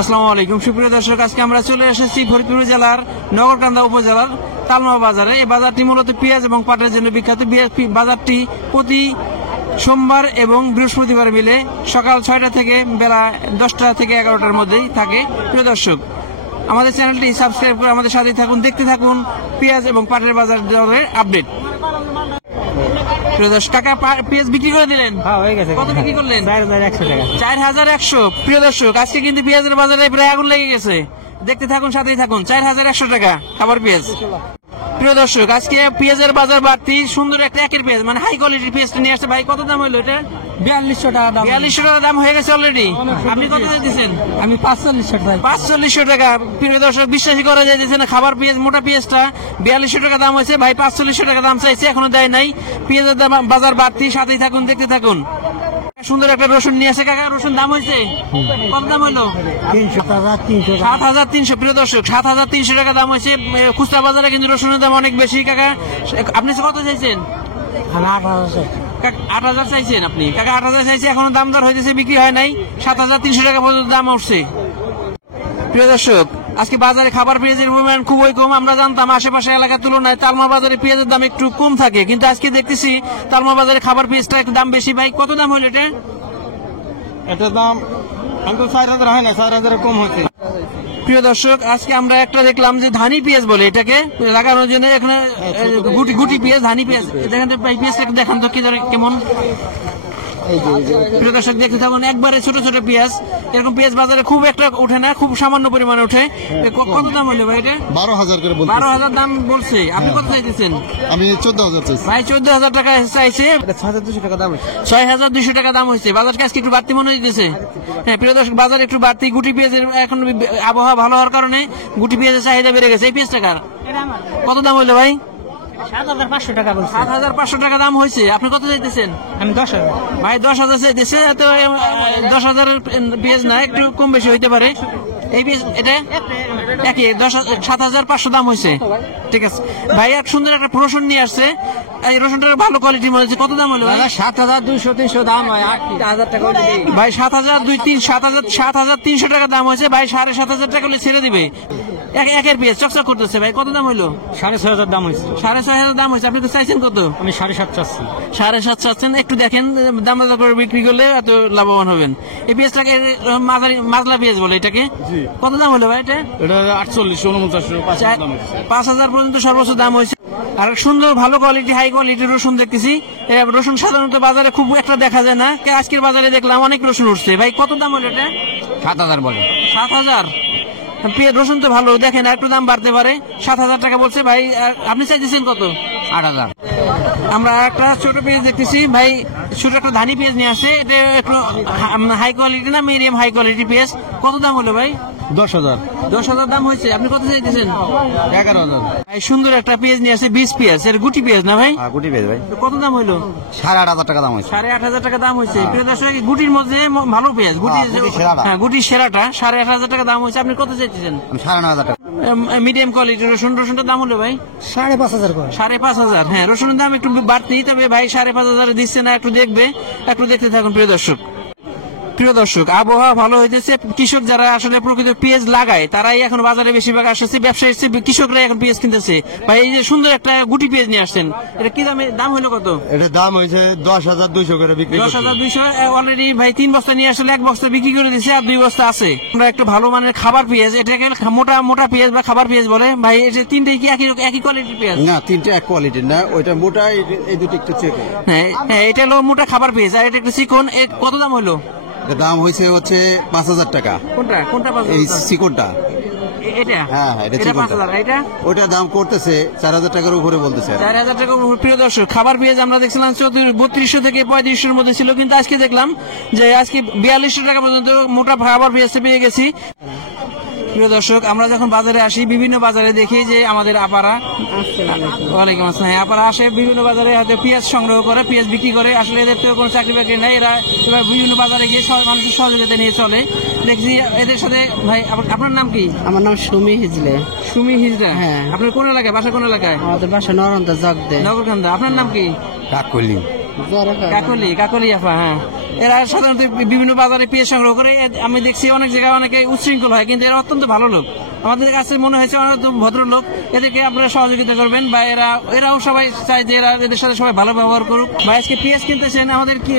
আসসালামু আলাইকুম সুপ্রিয় দর্শক, আজকে আমরা চলে এসেছি ফরিদপুর জেলার নগরকান্দা উপজেলার তালমা বাজারে। এই বাজারটি মূলত পেঁয়াজ এবং পাটের জন্য বিখ্যাত। বাজারটি প্রতি সোমবার এবং বৃহস্পতিবার মিলে সকাল 6টা থেকে বেলা 10টা থেকে 11টার মধ্যেই থাকে। প্রিয় দর্শক, আমাদের চ্যানেলটি সাবস্ক্রাইব করে আমাদের সাথে থাকুন, দেখতে থাকুন পেঁয়াজ এবং পাটের বাজার দরের আপডেট। প্রিয় দর্শক, কাকা পেঁয়াজ বিক্রি করে দিলেন? কত বিক্রি করলেন? 4100। প্রিয় দর্শক, আজকে কিন্তু পেঁয়াজের বাজারে প্রায় আগুন লেগে গেছে, দেখতে থাকুন, সাথেই থাকুন। 4100 টাকা খাবার পেঁয়াজ। প্রিয় দর্শক, আজকে পেঁয়াজের বাজার বাড়তি। সুন্দর একটা একের পেঁয়াজ, মানে হাই কোয়ালিটির পেঁয়াজটা নিয়ে আসছে। ভাই কত দাম হইলো এটা? 4200 টাকা দাম। 4200 টাকা দাম হয়ে গেছে অলরেডি। আপনি কত দিয়েছেন? আমি 4500 টাকা। 4500 টাকা। প্রিয় দর্শক, বিশ্বাসই করা যাইতেছে না, খাবার পেঁয়াজ মোটা পেঁয়াজটা 4200 টাকা দাম হয়েছে। ভাই 4500 টাকা দাম চাইছে, এখনো দেয় নাই। পেঁয়াজের দাম বাজার বাড়তি, সাথেই থাকুন, দেখতে থাকুন। সুন্দর একটা রসুন নিয়ে আসে কাকা। রসুন দাম হয়েছে কত? দাম হইলো 7300। প্রিয় দর্শক, 7300 টাকা দাম হয়েছে। খুচরা বাজারে কিন্তু রসুনের দাম অনেক বেশি কাকা। আপনি কত চাইছেন? 8000 চাইছেন আপনি কাকা? 8000 চাইছে, এখনো দাম দর হইতেছে, বিক্রি হয় নাই। 7300 টাকা পর্যন্ত দাম উঠছে। প্রিয় দর্শক, আজকে বাজারে খাবার পেঁয়াজের পরিমাণ খুবই কম। আমরা জানতাম আশেপাশে এলাকার তুলনায় তালমা বাজারে পেঁয়াজের দাম একটু কম থাকে, কিন্তু আজকে দেখতেছি তালমা বাজারে খাবার পেঁয়াজটা একটু দাম বেশি। ভাই কত দাম হলো এটা? এটার দাম আমি তো 4000 হয় না, 4000 কম হচ্ছে। প্রিয় দর্শক, আজকে আমরা একটা দেখলাম যে ধানি পেঁয়াজ বলে এটাকে, লাগানোর জন্য এখানে গুটি পেঁয়াজ, ধানি পেঁয়াজ। দেখেন তো পেঁয়াজটা একটু দেখান তো কেমন। প্রিয় দর্শক, দেখতে থাকুন, একবারে ছোট ছোট পেঁয়াজ। এরকম পেঁয়াজ বাজারে খুব একটা উঠে না, খুব সামান্য পরিমাণে উঠে। কত দাম হলো ভাই এটা? 12000 করে বলছি। 12000 দাম বলছে। আপনি কত চাইতেছেন? আমি 14000 চাইছি। ভাই 14000 টাকা চাইছে। 6200 টাকা দাম হয়েছে। 6200 টাকা দাম হয়েছে। বাজারটা আজকে একটু বাড়তি মনে হইতেছে। হ্যাঁ প্রিয় দর্শক, বাজার একটু বাড়তি। গুটি পেঁয়াজের এখন আবহাওয়া ভালো হওয়ার কারণে গুটি পেঁয়াজের চাহিদা বেড়ে গেছে। এই পেঁয়াজ টাকার কত দাম হইলো ভাই? 7500 টাকা বলছি। 7500 টাকা দাম হয়েছে। আপনি কত চাইতেছেন? আমি 10000। ভাই 10000 চাইতেছে। তো 10000 পেঁয়াজ না, একটু কম বেশি হইতে পারে। এই পেঁয়াজ এটা একই 7500 দাম হয়েছে। ঠিক আছে ভাই, এক সুন্দর একটা রসুন নিয়ে আসছে। এই রসুনটার ভালো কোয়ালিটি মনে হচ্ছে। কত দাম হলো? 7200 দাম হয়। 8000 টাকা হলে ভাই 7300 টাকা দাম হয়েছে। ভাই 7500 টাকা হলে ছেড়ে দিবে। একের পেঁয়াজ চকচক করতেছে। ভাই কত দাম হইলো? 6500 দাম হয়েছে। 6500 দাম হয়েছে। আপনি তো চাইছেন কত? আমি 7.5 চাচ্ছি। 7.5 চাচ্ছেন। একটু দেখেন, দাম দর করে বিক্রি করলে এত লাভবান হবেন। এই পেঁয়াজটাকে মাজলা পেঁয়াজ বলে এটাকে। কত দাম হলো ভাই এটা? এটা 48 49 দাম হয়েছে। 5000 পর্যন্ত সর্বোচ্চ দাম হয়েছে। আর সুন্দর ভালো কোয়ালিটি, হাই কোয়ালিটির রসুন দেখতেছি। রসুন সাধারণত বাজারে খুব একটা দেখা যায় না, আজকের বাজারে দেখলাম অনেক রসুন উঠছে। ভাই কত দাম হলো এটা? 7000 বলে। 7000। রসুন তো ভালো, দেখেন একটু দাম বাড়তে পারে। 7000 টাকা বলছে ভাই। আপনি চাইতেছেন কত? 8000। আমরা একটা ছোট পেঁয়াজ দেখতেছি ভাই, ছোট একটা ধানি পেঁয়াজ নিয়ে আসে। এটা একটু হাই কোয়ালিটি না, মিডিয়াম হাই কোয়ালিটি পেঁয়াজ। কত দাম হলো ভাই? 10000। 10000 দাম হয়েছে। আপনি কত চাইতেছেন? 11000। ভাই সুন্দর একটা পেঁয়াজ নিয়ে আসে, 20 পেঁয়াজ। এটা গুটি পেঁয়াজ না ভাই? হ্যাঁ, গুটি পেঁয়াজ ভাই। কত দাম হইলো? 8500 টাকা দাম হয়েছে। 8500 টাকা দাম হয়েছে। প্রিয় দর্শক, গুটির মধ্যে ভালো পেঁয়াজ, গুটি সেরাটা 8500 টাকা দাম হয়েছে। আপনি কত চাইতেছেন? 9500 টাকা। মিডিয়াম কোয়ালিটির রসুনটার দাম হলো ভাই 5500 করে। 5500। হ্যাঁ, রসুনের দাম একটু বাড়তি, তবে ভাই 5500 দিচ্ছে না। একটু দেখতে থাকুন প্রিয় দর্শক। আবহাওয়া ভালো হইতেছে। কৃষক যারা আসলে প্রকৃত পেঁয়াজ লাগায় তারাই এখন বাজারে বেশিরভাগ আসছে। ব্যবসায়ী কৃষকরা এখন পেঁয়াজ কিনতেছে। ভাই এই যে সুন্দর একটা গুটি পেঁয়াজ নিয়ে আসছেন, এটা কি দাম হলো কত? এটা দাম হয়েছে 10200 করে বিক্রি করছি। 10200 অলরেডি ভাই 3 বস্তা নিয়ে আসলে 1 বস্তা বিক্রি করে দিচ্ছে, আর 2 বস্তা আছে। আমরা একটা ভালো মানের খাবার পেঁয়াজ, এটাকে মোটা পেঁয়াজ বা খাবার পেঁয়াজ বলে। ভাই এই যে তিনটেই কি একই কোয়ালিটির পেঁয়াজ? না, তিনটে এক কোয়ালিটির না, ওইটা মোটা, এই দুটো একটু চিকন। হ্যাঁ, এটা হলো মোটা খাবার পেঁয়াজ, আর এটা একটু চিকন। কত দাম হলো? দাম হচ্ছে 5000 টাকা। কোনটা? এই চিকনটা। এটা? হ্যাঁ, এটা চিকনটা। 5000। এটা ওটা দাম করতেছে 4000 টাকার উপরে বলতেছে। 4000 টাকা। প্রিয় দর্শক, খাবার পেঁয়াজ আমরা দেখছিলাম 3200 থেকে 3500 মধ্যে ছিল, কিন্তু আজকে দেখলাম যে আজকে 4200 টাকা পর্যন্ত মোটা খাবার পেঁয়াজটা পেয়ে গেছি। প্রিয় দর্শক, আমরা যখন বাজারে আসি, বিভিন্ন বাজারে দেখি যে আমাদের আপারা, ওয়ালাইকুম আসসালাম, আপারা আসে বিভিন্ন বাজারে হয়তো পেঁয়াজ সংগ্রহ করে, পেঁয়াজ বিক্রি করে। আসলে এদের তো কোনো চাকরি বাকরি নেই, এরা এবার বিভিন্ন বাজারে গিয়ে মানুষের সহযোগিতা নিয়ে চলে। দেখছি এদের সাথে। ভাই আপনার নাম কি? আমার নাম সুমি হিজলে। সুমি হিজলা? হ্যাঁ। আপনার কোন এলাকায় বাসা? কোন এলাকায়? আমাদের বাসা নরন্দা জগদে। নগরকান্দা। আপনার নাম কি? কাকলি। কাকলি আপা। হ্যাঁ, এরা সাধারণত বিভিন্ন বাজারে পেঁয়াজ সংগ্রহ করে। আমি দেখছি অনেক জায়গায় অনেকে উচ্ছৃঙ্খল হয়, কিন্তু এরা অত্যন্ত ভালো লোক। আমাদের কাছে মনে হয়েছে অনেক ভদ্রলোক, এদেরকে আপনারা সহযোগিতা করবেন, বা এরাও সবাই চায় যে এদের সাথে সবাই ভালো ব্যবহার করুক। বা আজকে পেঁয়াজ কিনতেছেন, আমাদের কি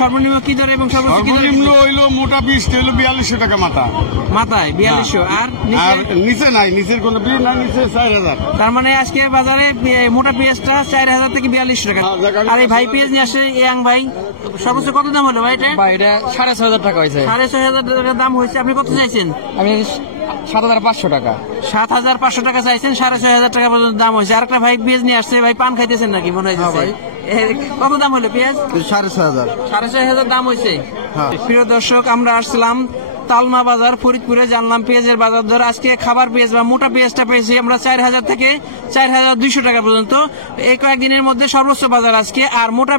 সর্বনিম্ন কি দরে এবং সর্বোচ্চ কি দরে? সর্বনিম্ন হইলো মোটা পিস হইলো 4200 টাকা মাথা, মাথায় 4200, আর আর নিচে নাই, নিচের কোনো পিস নাই, নিচে 4000। তার মানে আজকে বাজারে মোটা পেঁয়াজটা 4000 থেকে 4200 টাকা। আর এই ভাই পেঁয়াজ নিয়ে আসে ইয়াং ভাই, সর্বোচ্চ কত দাম হলো ভাই এটা? ভাই এটা 6500 টাকা হয়েছে। 6500 টাকা দাম হয়েছে। আপনি কত চাইছেন? আমি 7500 টাকা। 7500 টাকা চাইছেন, 6500 টাকা পর্যন্ত দাম হয়েছে। আরেকটা ভাই পেঁয়াজ নিয়ে আসছে, ভাই পান খাইতেছেন নাকি মনে হয়েছে? কত দাম হলো পেঁয়াজ? 6500। 6500 দাম হয়েছে। হ্যাঁ। প্রিয় দর্শক, আমরা আসলাম তালমা বাজার ফরিদপুরে, জানলাম পেঁয়াজের বাজার দর। আজকে খাবার পেঁয়াজ বা মোটা পেঁয়াজটা পেয়েছি আমরা 4000 থেকে 4200 টাকা পর্যন্ত। এই কয়েকদিনের মধ্যে সর্বোচ্চ বাজার আজকে। আর মোটা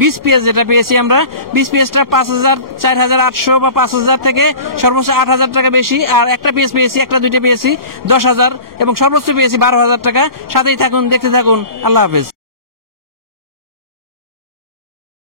বীজ পেঁয়াজ যেটা পেয়েছি আমরা, বীজ পেঁয়াজটা 5000, 4800 বা 5000 থেকে সর্বোচ্চ 8000 টাকা বেশি। আর একটা পেঁয়াজ পেয়েছি, একটা দুইটা পেয়েছি 10000 এবং সর্বোচ্চ পেয়েছি 12000 টাকা। সাথেই থাকুন, দেখতে থাকুন। আল্লাহ হাফেজ।